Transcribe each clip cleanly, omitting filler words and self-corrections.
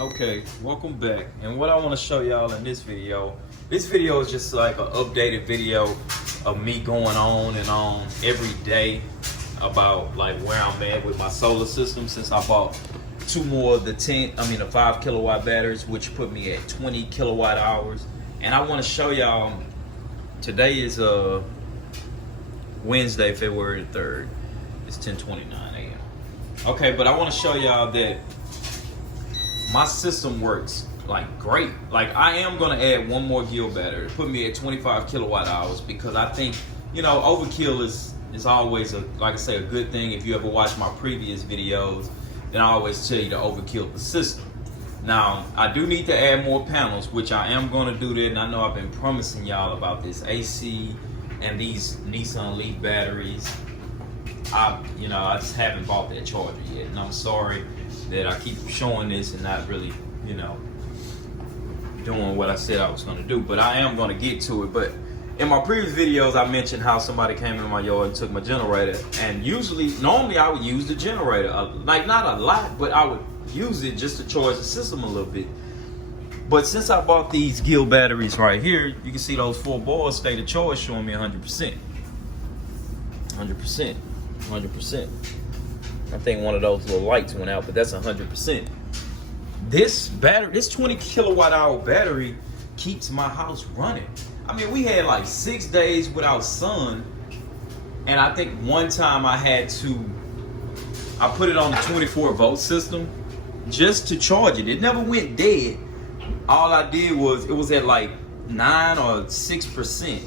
Okay, welcome back. And what I want to show y'all in this video is just like an updated video of me going on and on every day about like where I'm at with my solar system, since I bought two more of the 5 kilowatt batteries, which put me at 20 kilowatt hours. And I want to show y'all, today is Wednesday, February the 3rd. It's 10:29 a.m. Okay, but I want to show y'all that my system works like great. Like, I am gonna add one more GIL battery, put me at 25 kilowatt hours, because I think, you know, overkill is always a good thing. If you ever watch my previous videos, then I always tell you to overkill the system. Now, I do need to add more panels, which I am gonna do that, and I know I've been promising y'all about this AC and these Nissan Leaf batteries. I just haven't bought that charger yet, and I'm sorry that I keep showing this and not really, doing what I said I was gonna do, but I am gonna get to it. But in my previous videos, I mentioned how somebody came in my yard and took my generator, and normally I would use the generator, like not a lot, but I would use it just to charge the system a little bit. But since I bought these GIL batteries right here, you can see those 4 bars state of charge showing me 100%. 100%. I think one of those little lights went out, but that's 100%. This battery, this 20 kilowatt hour battery, keeps my house running. I mean, we had like 6 days without sun, and I think one time I put it on the 24 volt system just to charge it. It never went dead. All I did was, it was at like 9 or 6%,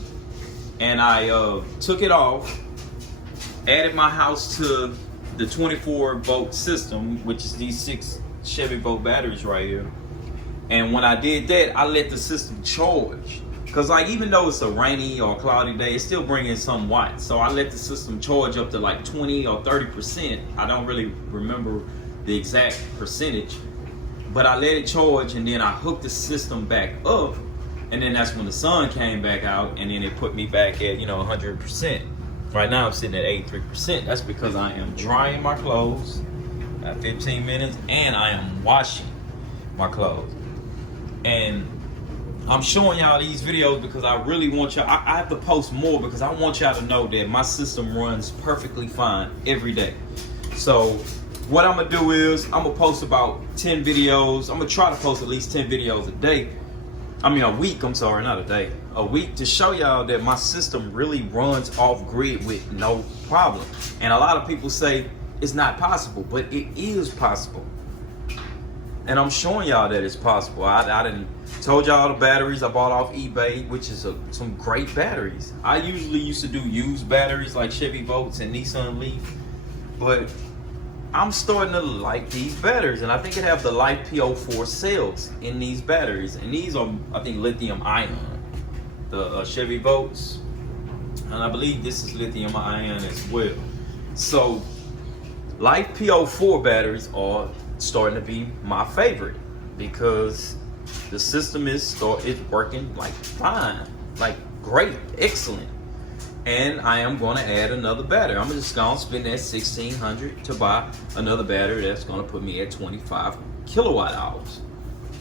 and I took it off, added my house to the 24 volt system, which is these 6 Chevy Volt batteries right here. And when I did that, I let the system charge, because like, even though it's a rainy or cloudy day, it's still bringing some watts. So I let the system charge up to like 20 or 30%. I don't really remember the exact percentage, but I let it charge, and then I hooked the system back up, and then that's when the sun came back out, and then it put me back at 100%. Right now I'm sitting at 83%. That's because I am drying my clothes at 15 minutes, and I am washing my clothes. And I'm showing y'all these videos because I really want y'all, I have to post more because I want y'all to know that my system runs perfectly fine every day. So what I'm gonna do is, I'm gonna post about 10 videos. I'm gonna try to post at least 10 videos a day. A week, I'm sorry, not a day. A week, to show y'all that my system really runs off grid with no problem. And a lot of people say it's not possible, but it is possible. And I'm showing y'all that it's possible. I done told y'all the batteries I bought off eBay, which is some great batteries. I usually used to do used batteries like Chevy Volts and Nissan Leaf, but I'm starting to like these batteries, and I think it have the LiFePO4 cells in these batteries, and these are, I think, lithium ion. The Chevy Volts, and I believe this is lithium ion as well. So LiFePO4 batteries are starting to be my favorite, because the system is working like fine, like great, excellent. And I am going to add another battery. I'm just going to spend that $1,600 to buy another battery that's going to put me at 25 kilowatt hours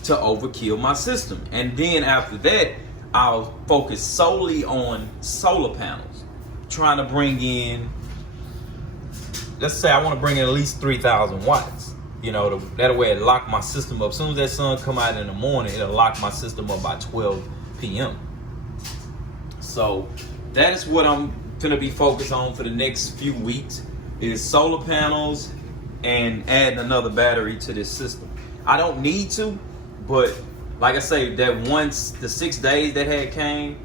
to overkill my system. And then after that, I'll focus solely on solar panels, trying to bring in, let's say I want to bring in at least 3,000 watts. That way it lock my system up. As soon as that sun come out in the morning, it'll lock my system up by 12 p.m. So that is what I'm gonna be focused on for the next few weeks, is solar panels and adding another battery to this system. I don't need to, but like I say, that once the 6 days that had came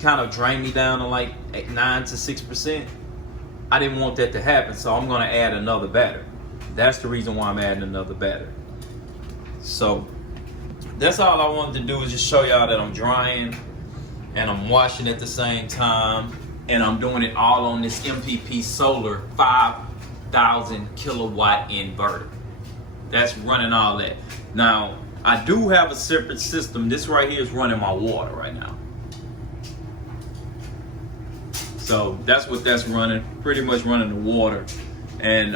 kind of drained me down to like 9 to 6%. I didn't want that to happen, so I'm gonna add another battery. That's the reason why I'm adding another battery. So that's all I wanted to do, is just show y'all that I'm drying and I'm washing at the same time, and I'm doing it all on this MPP Solar 5,000 kilowatt inverter. That's running all that. Now, I do have a separate system. This right here is running my water right now. So that's what that's running, pretty much running the water. And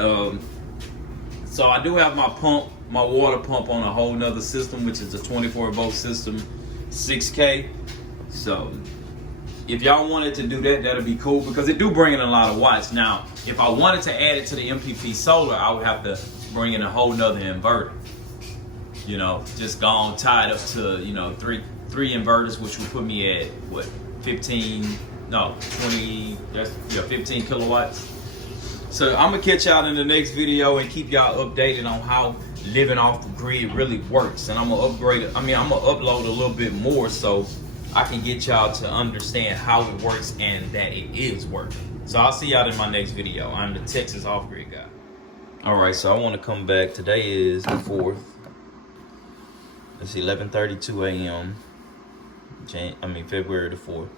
so I do have my pump my water pump on a whole nother system, which is a 24 volt system, 6K. So if y'all wanted to do that, that'd be cool, because it do bring in a lot of watts. Now, if I wanted to add it to the MPP solar, I would have to bring in a whole nother inverter. You know, just gone tied up to, you know, three inverters, which would put me at what, 15 kilowatts. So I'm gonna catch y'all in the next video and keep y'all updated on how living off the grid really works. And I'm gonna upload a little bit more so I can get y'all to understand how it works and that it is working. So I'll see y'all in my next video. I'm the Texas Off-Grid Guy. All right, so I want to come back. Today is the 4th. It's 11:32 a.m. February the 4th.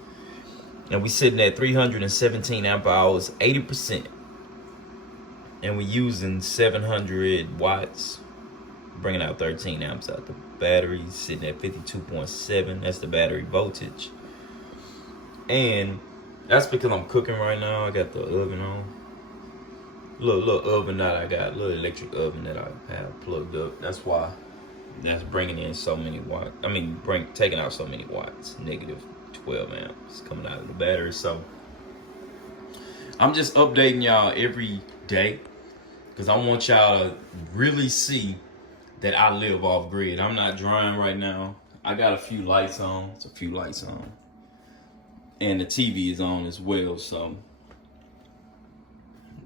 And we sitting at 317 amp hours, 80%. And we using 700 watts, bringing out 13 amps out. The battery sitting at 52.7. That's the battery voltage. And that's because I'm cooking right now. I got the oven on. Little oven that I got, little electric oven that I have plugged up. That's why that's bringing in so many watts. Taking out so many watts. Negative 12 amps coming out of the battery. So I'm just updating y'all every day, because I want y'all to really see that I live off grid. I'm not drying right now. I got a few lights on. It's a few lights on. And the TV is on as well, so.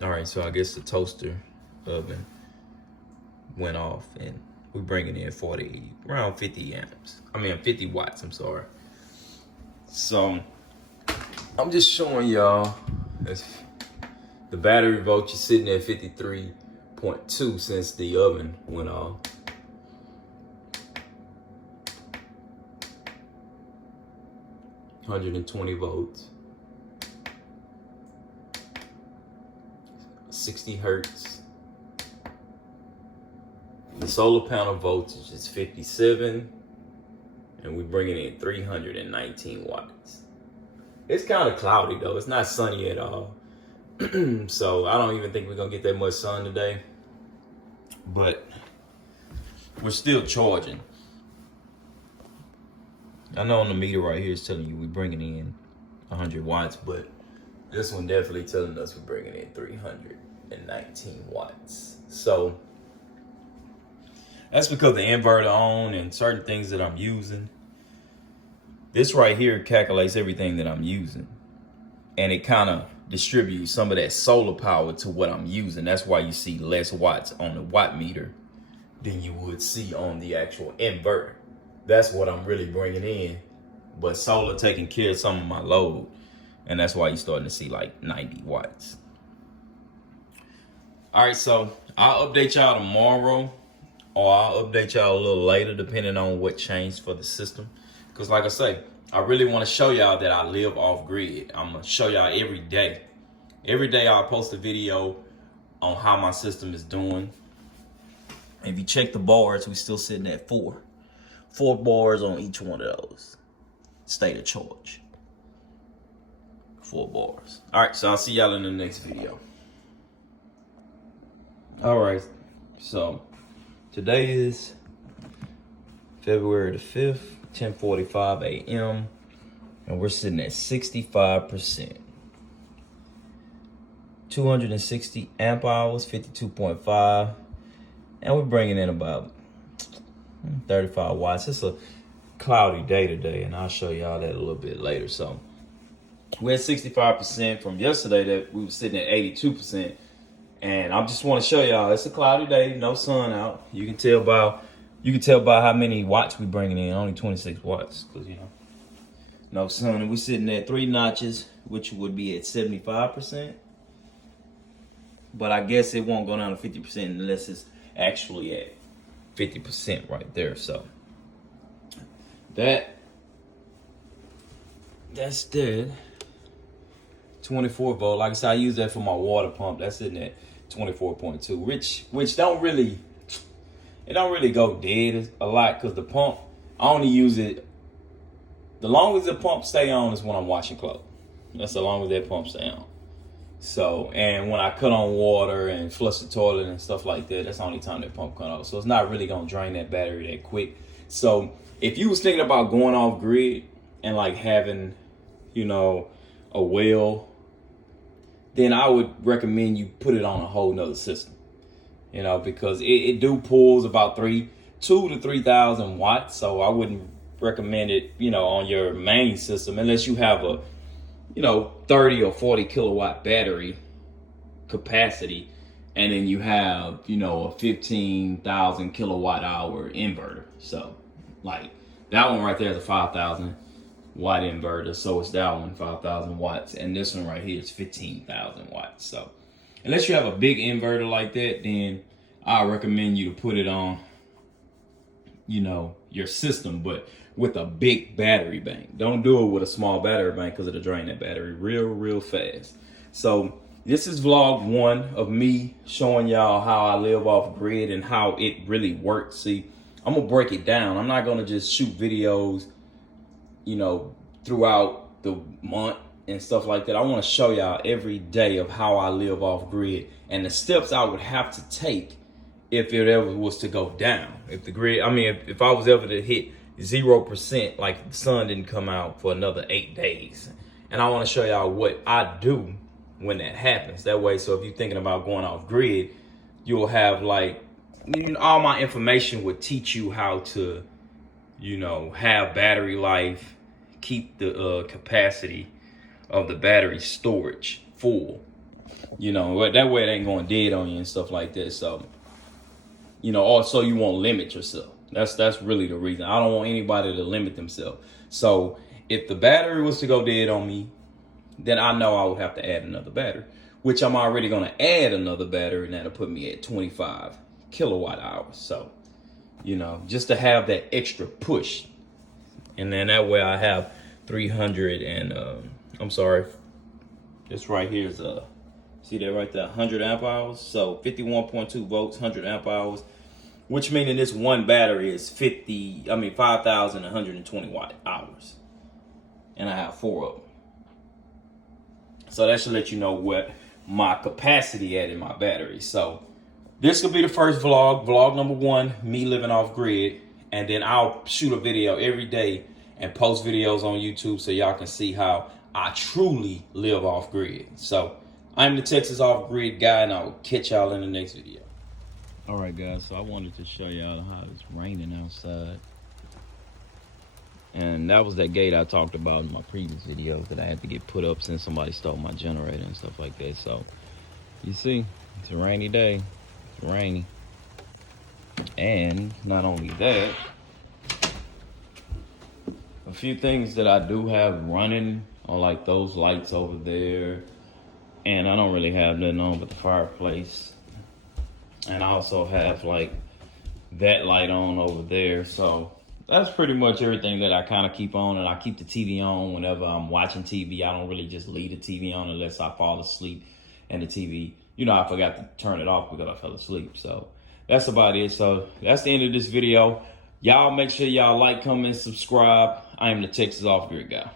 All right, so I guess the toaster oven went off and we're bringing in around 50 watts, I'm sorry. So I'm just showing y'all the battery voltage is sitting at 53.2 since the oven went off. $120 volts, 60 hertz. The solar panel voltage is 57, and we're bringing in 319 watts. It's kind of cloudy though. It's not sunny at all. So I don't even think we're gonna get that much sun today, but we're still charging. I know on the meter right here is telling you we're bringing in 100 watts, but this one definitely telling us we're bringing in 319 watts. So that's because the inverter on and certain things that I'm using. This right here calculates everything that I'm using, and it kind of distributes some of that solar power to what I'm using. That's why you see less watts on the watt meter than you would see on the actual inverter. That's what I'm really bringing in, but solar taking care of some of my load, and that's why you're starting to see like 90 watts. All right, so I'll update y'all tomorrow, or I'll update y'all a little later depending on what changed for the system. Because like I say, I really want to show y'all that I live off grid. I'm going to show y'all every day. Every day I'll post a video on how my system is doing. If you check the bars, we're still sitting at 4 bars on each one of those. State of charge. 4 bars. All right, so I'll see y'all in the next video. All right, so today is February the 5th, 10:45 a.m. and we're sitting at 65%. 260 amp hours, 52.5, and we're bringing in about 35 watts. It's a cloudy day today, and I'll show y'all that a little bit later. So we're at 65% from yesterday that we were sitting at 82%. And I just want to show y'all it's a cloudy day, no sun out. You can tell by how many watts we bringing in, only 26 watts, because no sun. And we're sitting at 3 notches, which would be at 75%. But I guess it won't go down to 50% unless it's actually at 50% right there. So that's dead. 24 volt. Like I said, I use that for my water pump. That's sitting at 24.2, which don't really go dead a lot, because the pump, I only use it, the longest the pump stay on is when I'm washing clothes. That's the longest that pump stay on. So, and when I cut on water and flush the toilet and stuff like that, that's the only time that pump cut off. So it's not really gonna drain that battery that quick. So if you was thinking about going off grid and like having, you know, a well, then I would recommend you put it on a whole nother system. You know, because it do pulls about 2 to 3,000 watts. So I wouldn't recommend it, you know, on your main system unless you have a, you know, 30 or 40 kilowatt battery capacity, and then you have, you know, a 15,000 kilowatt hour inverter. So like that one right there is a 5,000 watt inverter. So it's that one, 5,000 watts, and this one right here is 15,000 watts. So unless you have a big inverter like that, then I recommend you to put it on, you know, your system, but with a big battery bank. Don't do it with a small battery bank because it'll drain that battery real fast. So this is vlog 1 of me showing y'all how I live off grid and how it really works. See, I'm gonna break it down. I'm not gonna just shoot videos, you know, throughout the month and stuff like that. I want to show y'all every day of how I live off grid and the steps I would have to take if it ever was to go down. If the grid, I mean, if I was ever to hit 0%, like the sun didn't come out for another 8 days. And I want to show y'all what I do when that happens. That way, so if you're thinking about going off grid, you'll have like, you know, all my information would teach you how to, you know, have battery life, keep the capacity of the battery storage full. You know, that way it ain't going dead on you and stuff like that. So, you know, also you won't limit yourself. That's really the reason. I don't want anybody to limit themselves. So if the battery was to go dead on me, then I know I would have to add another battery, which I'm already going to add another battery, and that'll put me at 25 kilowatt hours. So, you know, just to have that extra push. And then that way I have 300 and, I'm sorry, this right here is, see that right there, 100 amp hours. So 51.2 volts, 100 amp hours, which meaning this one battery is 5,120 watt hours. And I have 4 of them. So that should let you know what my capacity at in my battery. So this will be the first vlog number 1, me living off grid. And then I'll shoot a video every day and post videos on YouTube so y'all can see how I truly live off grid. So I'm the Texas Off Grid guy, and I will catch y'all in the next video. All right, guys, so I wanted to show y'all how it's raining outside. And that was that gate I talked about in my previous videos that I had to get put up since somebody stole my generator and stuff like that. So you see, it's a rainy day. It's rainy. And not only that, a few things that I do have running are like those lights over there. And I don't really have nothing on but the fireplace. And I also have like that light on over there. So that's pretty much everything that I kind of keep on. And I keep the TV on whenever I'm watching TV. I don't really just leave the TV on unless I fall asleep and the TV, you know, I forgot to turn it off because I fell asleep. So that's about it. So that's the end of this video. Y'all make sure y'all like, comment, subscribe. I am the Texas Off Grid guy.